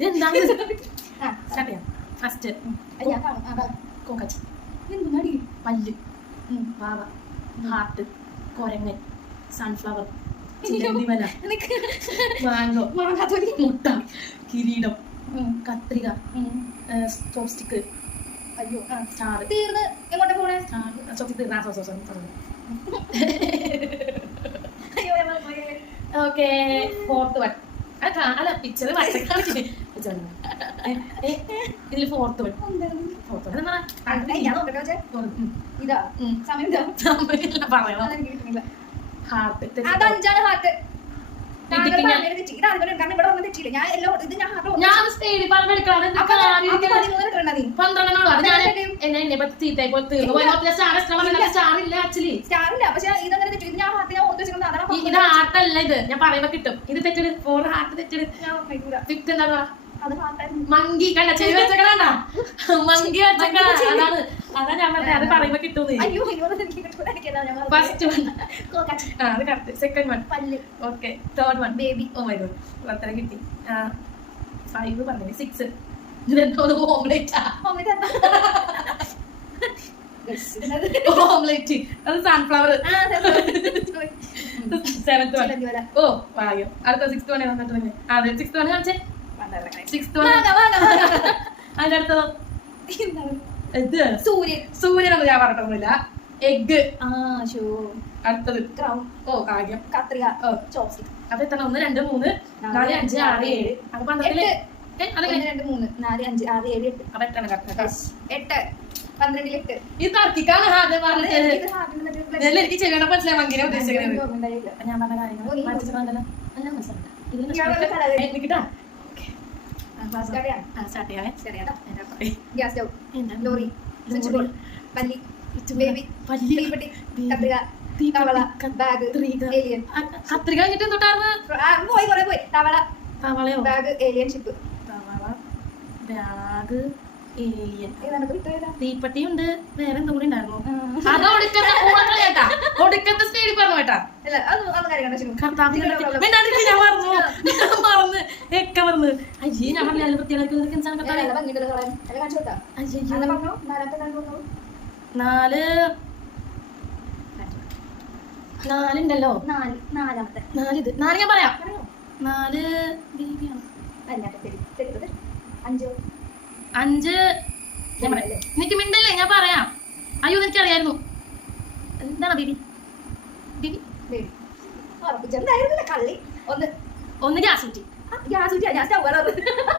എന്താണ് ഫസ്റ്റ് കോക്കച്ച് പല്ല് വാവ heart കൊരങ്ങൻ sunflower ചില്ലിമല mango മുട്ട കിരീടം കത്രിക ചോപ്സ്റ്റിക്ക് അയ്യോ സ്റ്റാർ തീർന്ന് എങ്ങോട്ടാ പോണേ ഓക്കെ ഫോർത്ത് വൺ അല്ല പിക്ചർ ഇതിൽ ഫോർത്ത് വൺ ഇതാ സമയം പറയണം ഹാർട്ട് അത് അഞ്ചാണ് ഹാർട്ട് ഞാൻ സ്റ്റേഡിൽ പറഞ്ഞെടുക്കണം പന്ത്രണ്ടെണ്ണോ അത് ഞാൻ എന്നെ പറ്റി ചീത്തയായി പോയി തീർന്നു സ്റ്റാർ ഇല്ല ആക്ച്വലി ഇത് ഹാർട്ടല്ല ഇത് ഞാൻ പറയുമ്പോ കിട്ടും ഇത് തെറ്റിട് ഫോർ ഹാർട്ട് തെറ്റിട് ഫിഫ്റ്റ് എന്താ മങ്കി കണ്ട ചെവി വെച്ചേക്കണ മങ്കി വെച്ചേക്കണ അതാണ് അതാ ഞാൻ പറഞ്ഞത് അത് പറയുമ്പോ കിട്ടും ഫസ്റ്റ് വൺ അത് correct second one okay third one baby oh my god അത്ര കിട്ടി 5 പറഞ്ഞു 6 ഇതെന്തോ ഓംലെറ്റ് ഓംലെറ്റ് അത് സൺഫ്ലവർ സെവൻത്ത് വൺ ഓ വായോ അടുത്ത സിക്സ്ത് വൺ വന്നിട്ടുണ്ടെങ്കിൽ അതെ സിക്സ്ത് വൺ കാണിച്ചേ സിക്സ്ത് വൺ അതിന്റെ അടുത്തതോ ഇത് സൂര്യനൊന്നും ഞാൻ പറഞ്ഞിട്ടൊന്നുമില്ല എഗ് അടുത്തത് ഓ കാര്യം കത്രിക ചോപ്സ്റ്റിക് അത് എത്ര 1 2 3 4 5 6 7 അത് പന്ത്രണ്ടില് 2 3 4 5 6 7 8 അപ്പൊ എട്ടാണ് കറക്റ്റ് 8 12 8 ഈ തർക്കിക്കാണ് ആദ്യം പറഞ്ഞത് എനിക്ക് ചെയ്യണ മനസ്സിലായി മങ്കിനെ ഉദ്ദേശിക്കുന്നത് ഞാൻ പറഞ്ഞ കാര്യങ്ങൾ മനസ്സിലാകണ്ടല്ലോ ഞാൻ മനസ്സിലാക്കട്ടെ എനിക്കിട്ടാ സ്റ്റാർട്ട് ചെയ്യാം gas stove lorry switch board പല്ലി ബേബി തീപ്പെട്ടി കത്രിക തവള ബാഗ് ഏലിയൻ കത്രിക കഴിഞ്ഞിട്ട് എന്തുണ്ടായിരുന്നു പോയി തവള തവളയോ ബാഗ് ഏലിയൻ ഷിപ്പ് തവള ബാഗ് ഏലിയൻ തീപ്പെട്ടി ഉണ്ട് വേറെ എന്തും കൂടി ഉണ്ടായിരുന്നു അത് ഒടുക്കത്തെ സ്റ്റേഡിൽ പറഞ്ഞു കേട്ടാ മറന്ന് ഒക്കെ മറന്ന് അയ്യേ ഞാൻ പറഞ്ഞ പ്രത്യേക നാലുണ്ടല്ലോ നാലാമത്തെ നാലിത് നാല് ഞാൻ പറയാം 4 5 ഞാൻ പറയാം എനിക്ക് മിണ്ടല്ലേ ഞാൻ പറയാം അയ്യോ എനിക്കറിയായിരുന്നു എന്താണ് ബേബി കള്ളി ഒന്ന് ഗ്യാസ് ഊറ്റി ഗ്യാസ് ഊറ്റിയാ ഞാൻ സ്റ്റൗ